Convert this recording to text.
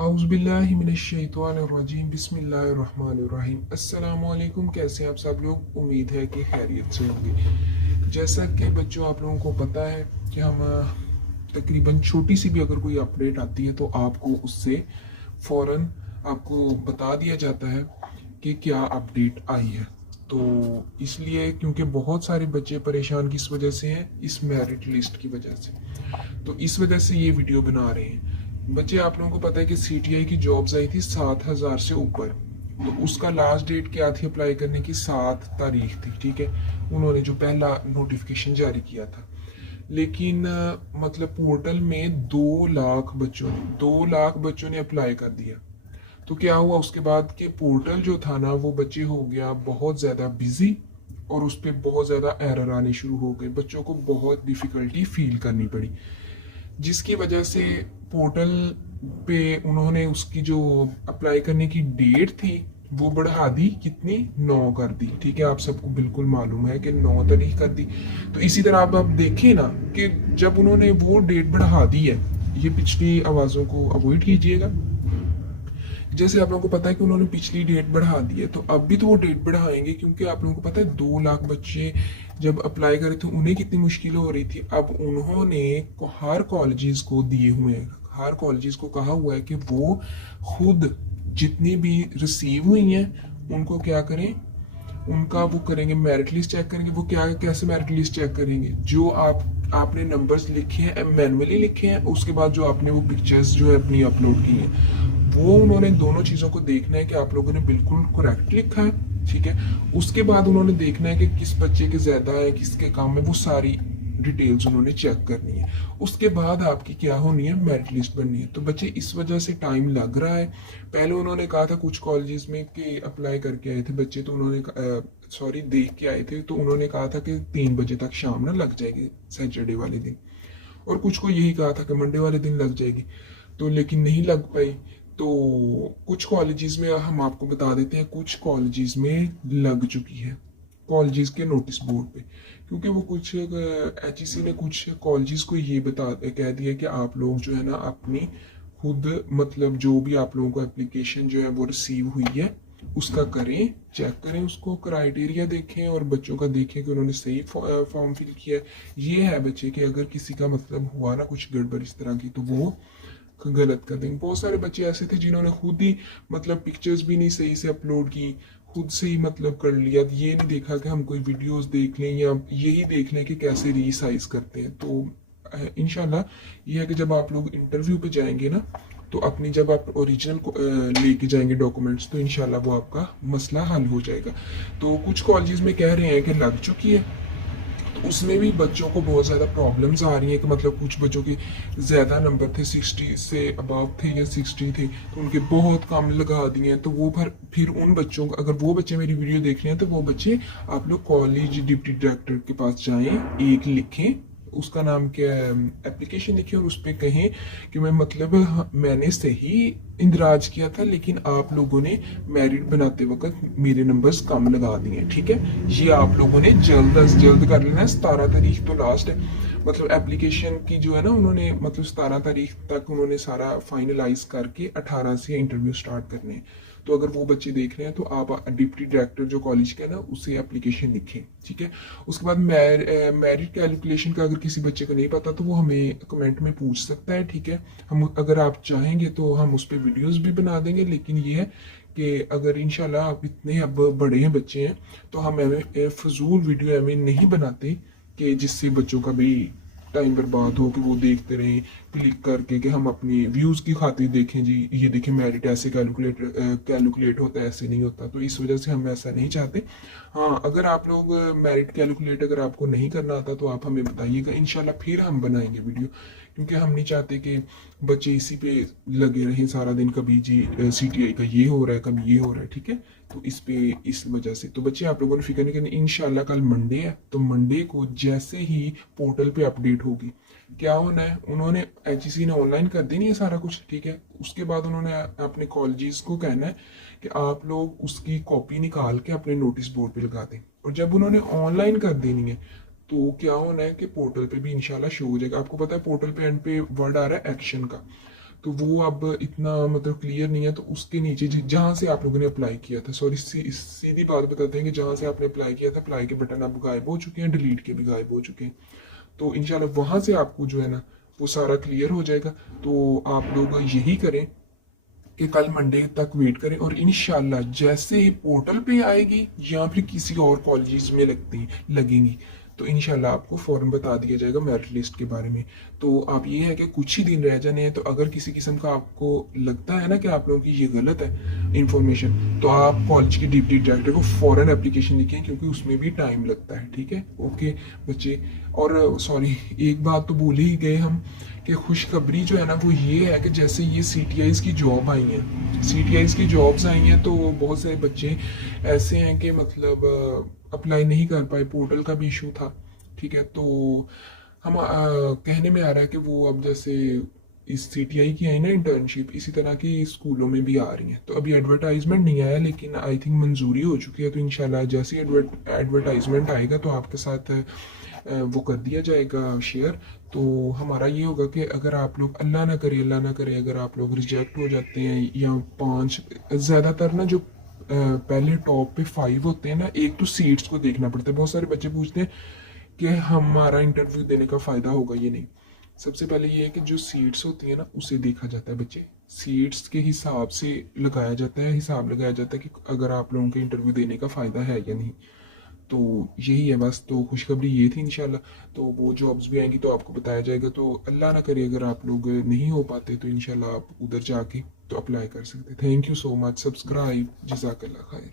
औज़ुबिल्लाहिमिनश्शैतानिर्रजीम बिस्मिल्लाहिर्रहमानिर्रहीम। अस्सलामुअलैकुम। कैसे हैं आप सब लोग? उम्मीद है कि खैरियत से होंगे। जैसा कि बच्चों आप लोगों को पता है कि हम तकरीबन छोटी सी भी अगर कोई अपडेट आती है तो आपको उससे फ़ौरन आपको बता दिया जाता है कि क्या अपडेट आई है। तो इसलिए क्योंकि बहुत सारे बच्चे परेशान किस वजह से हैं, इस मेरिट लिस्ट की वजह से, तो इस वजह से ये वीडियो बना रहे हैं। बच्चे आप लोगों को पता है कि सीटीआई की जॉब्स आई थी 7,000 से ऊपर। तो उसका लास्ट डेट क्या थी अप्लाई करने की? 7 तारीख थी, ठीक है। उन्होंने जो पहला नोटिफिकेशन जारी किया था, लेकिन मतलब पोर्टल में 2 लाख बच्चों ने अप्लाई कर दिया। तो क्या हुआ उसके बाद के पोर्टल जो था ना, वो बच्चे हो गया बहुत ज़्यादा बिजी और उस पर बहुत ज़्यादा एरर आने शुरू हो गए। बच्चों को बहुत डिफ़िकल्टी फील करनी पड़ी, जिसकी वजह से पोर्टल पे उन्होंने उसकी जो अप्लाई करने की डेट थी वो बढ़ा दी। कितनी? 9 कर दी, ठीक है। आप सबको बिल्कुल मालूम है कि 9 तारीख कर दी। तो इसी तरह आप देखें ना कि जब उन्होंने वो डेट बढ़ा दी है, ये पिछली आवाज़ों को अवॉइड कीजिएगा। जैसे आप लोगों को पता है कि उन्होंने पिछली डेट बढ़ा दी है, तो अब भी तो वो डेट बढ़ाएंगे, क्योंकि आप लोगों को पता है 2 लाख बच्चे जब अप्लाई करे थे उन्हें कितनी मुश्किल हो रही थी। अब उन्होंने हर कॉलेजेस को दिए हुए हैं, हर कॉलेजेस को कहा हुआ है कि वो खुद जितनी भी रिसीव हुई हैं उनको क्या करें, उनका वो करेंगे, मेरिट लिस्ट चेक करेंगे। वो क्या कैसे मेरिट लिस्ट चेक करेंगे? जो आपने नंबर्स लिखे हैं, मैनुअली लिखे हैं, उसके बाद जो आपने वो पिक्चर्स जो है अपनी अपलोड की हैं, वो उन्होंने दोनों चीज़ों को देखना है कि आप लोगों ने बिल्कुल करेक्ट लिखा है, ठीक है। उसके बाद उन्होंने देखना है कि किस बच्चे के ज़्यादा है, किसके कम है, वो सारी डिटेल्स उन्होंने चेक करनी है। उसके बाद आपकी क्या होनी है? मेरिट लिस्ट बननी है। तो बच्चे इस वजह से टाइम लग रहा है। पहले उन्होंने कहा था कुछ कॉलेजेस में कि अप्लाई करके आए थे बच्चे, तो उन्होंने सॉरी देख के आए थे, तो उन्होंने कहा था कि 3 बजे तक शाम ना लग जाएगी सैटरडे वाले दिन, और कुछ को यही कहा था कि मंडे वाले दिन लग जाएगी, तो लेकिन नहीं लग पाई। तो कुछ कॉलेजेस में हम आपको बता देते हैं, कुछ कॉलेजेस में लग चुकी है, कॉलेजेस के नोटिस बोर्ड पे। क्योंकि वो कुछ एचईसी ने कुछ कॉलेजेस को ये कह दिया कि आप लोग जो है ना अपनी खुद मतलब जो भी आप लोगों को एप्लीकेशन जो है वो रिसीव हुई है उसका करें, चेक करें, उसको क्राइटेरिया देखें और बच्चों का देखें कि उन्होंने सही फॉर्म फिल किया है। ये है बच्चे कि अगर किसी का मतलब हुआ ना कुछ गड़बड़ इस तरह की, तो वो गलत कर देंगे। बहुत सारे बच्चे ऐसे थे जिन्होंने खुद ही मतलब पिक्चर्स भी नहीं सही से अपलोड की, खुद से ही मतलब कर लिया, ये नहीं देखा कि हम कोई वीडियोस देख लें या यही देख लें कि कैसे रीसाइज करते हैं। तो इंशाल्लाह ये है कि जब आप लोग इंटरव्यू पे जाएंगे ना, तो अपनी जब आप ओरिजिनल लेके जाएंगे डॉक्यूमेंट्स, तो इंशाल्लाह वो आपका मसला हल हो जाएगा। तो कुछ कॉलेजेस में कह रहे हैं कि लग चुकी है, तो उसमें भी बच्चों को बहुत ज़्यादा प्रॉब्लम्स आ रही हैं कि मतलब कुछ बच्चों के ज़्यादा नंबर थे, 60 से अबव थे या 60 थे, तो उनके बहुत कम लगा दिए हैं। तो वो फिर उन बच्चों को, अगर वो बच्चे मेरी वीडियो देख रहे हैं, तो वो बच्चे आप लोग कॉलेज डिप्टी डायरेक्टर के पास जाएं, एक लिखें, उसका नाम क्या है, एप्लीकेशन लिखें, और उस पर कहें कि मैं मतलब मैंने सही इंदराज किया था, लेकिन आप लोगों ने मेरिट बनाते वक्त मेरे नंबर्स कम लगा दिए, ठीक है। ये आप लोगों ने जल्द अज जल्द कर लेना है। 17 तारीख तो लास्ट है, मतलब एप्लीकेशन की जो है ना, उन्होंने मतलब 17 तारीख तक उन्होंने सारा फाइनलाइज करके 18 से इंटरव्यू स्टार्ट करने हैं। तो अगर वो बच्चे देख रहे हैं तो आप डिप्टी डायरेक्टर जो कॉलेज का है ना, उससे एप्लीकेशन लिखें, ठीक है। उसके बाद मेरिट कैलकुलेशन का अगर किसी बच्चे को नहीं पता तो वो हमें कमेंट में पूछ सकता है, ठीक है। हम अगर आप चाहेंगे तो हम उस पर वीडियोस भी बना देंगे, लेकिन ये है कि अगर इंशाल्लाह आप इतने अब बड़े हैं बच्चे हैं, तो हम हमें फजूल वीडियो हमें नहीं बनाते कि जिससे बच्चों का भी टाइम बर्बाद हो, कि वो देखते रहें क्लिक करके कि हम अपनी व्यूज़ की खातिर देखें जी, ये देखें मेरिट ऐसे कैलकुलेट होता है, ऐसे नहीं होता। तो इस वजह से हम ऐसा नहीं चाहते। हाँ, अगर आप लोग मेरिट कैलकुलेट अगर आपको नहीं करना आता तो आप हमें बताइएगा, इंशाल्लाह फिर हम बनाएंगे वीडियो, क्योंकि हम नहीं चाहते कि बच्चे इसी पे लगे रहें सारा दिन, कभी जी सीटीआई का ये हो रहा है, कभी ये हो रहा है, ठीक है। तो इस वजह से तो बच्चे आप लोगों ने फिक्र नहीं करनी। इंशाल्लाह कल मंडे है, तो मंडे को जैसे ही पोर्टल पे अपडेट होगी, क्या होना है, उन्होंने एचईसी ने ऑनलाइन कर देनी है सारा कुछ, ठीक है। उसके बाद उन्होंने अपने कॉलेजेस को कहना है कि आप लोग उसकी कॉपी निकाल के अपने नोटिस बोर्ड पे लगा दें, और जब उन्होंने ऑनलाइन कर देनी है तो क्या होना है कि पोर्टल पे भी इंशाल्लाह शो हो जाएगा। आपको पता है पोर्टल पे एंड पे वर्ड आ रहा है एक्शन का, तो वो अब इतना मतलब क्लियर नहीं है, तो उसके नीचे जहाँ से आप लोगों ने अप्लाई किया था, सॉरी सीधी बात बताते हैं कि जहाँ से आपने अप्लाई किया था, अप्लाई के बटन अब गायब हो चुके हैं, डिलीट के भी गायब हो चुके हैं। तो इंशाल्लाह वहाँ से आपको जो है ना वो सारा क्लियर हो जाएगा। तो आप लोग यही करें कि कल मंडे तक वेट करें, और इंशाल्लाह जैसे ही पोर्टल पे आएगी या फिर किसी और कॉलेज में लगेंगी, तो इंशाल्लाह आपको फौरन बता दिया जाएगा मेरिट लिस्ट के बारे में। तो आप ये है कि कुछ ही दिन रह जाने हैं, तो अगर किसी किस्म का आपको लगता है ना कि आप लोगों की ये गलत है इंफॉर्मेशन, तो आप कॉलेज के डिप्टी डायरेक्टर को फौरन एप्लीकेशन लिखें, क्योंकि उसमें भी टाइम लगता है। ठीक है, ओके बच्चे। और सॉरी, एक बात तो भूल ही गए हम कि खुशखबरी जो है ना वो ये है कि जैसे ये CTIs की जॉब आई हैं, CTIs की जॉब्स आई हैं, तो बहुत सारे बच्चे ऐसे हैं कि मतलब अप्लाई नहीं कर पाए, पोर्टल का भी इशू था। ठीक है, तो हम कहने में आ रहा है कि वो अब जैसे इस CTI की आई ना इंटर्नशिप, इसी तरह की स्कूलों में भी आ रही हैं। तो अभी एडवर्टाइजमेंट नहीं आया, लेकिन आई थिंक मंजूरी हो चुकी है। तो इंशाल्लाह जैसे एडवर्टाइजमेंट आएगा तो आपके साथ वो कर दिया जाएगा शेयर। तो हमारा ये होगा कि अगर आप लोग अल्लाह ना करे अगर आप लोग रिजेक्ट हो जाते हैं, या 5 ज़्यादातर ना जो पहले टॉप पे 5 होते हैं ना, एक तो सीट्स को देखना पड़ता है। बहुत सारे बच्चे पूछते हैं कि हमारा इंटरव्यू देने का फ़ायदा होगा, ये नहीं। सबसे पहले ये है कि जो सीट्स होती है ना उसे देखा जाता है बच्चे, सीट्स के हिसाब से लगाया जाता है, हिसाब लगाया जाता है कि अगर आप लोगों के इंटरव्यू देने का फ़ायदा है या नहीं। तो यही है बस। तो खुशखबरी ये थी इंशाल्लाह। तो वो जॉब्स भी आएंगी तो आपको बताया जाएगा। तो अल्लाह ना करे अगर आप लोग नहीं हो पाते, तो इंशाल्लाह आप उधर जाके तो अप्लाई कर सकते। Thank you so much. Subscribe. जज़ाकल्लाह खैर।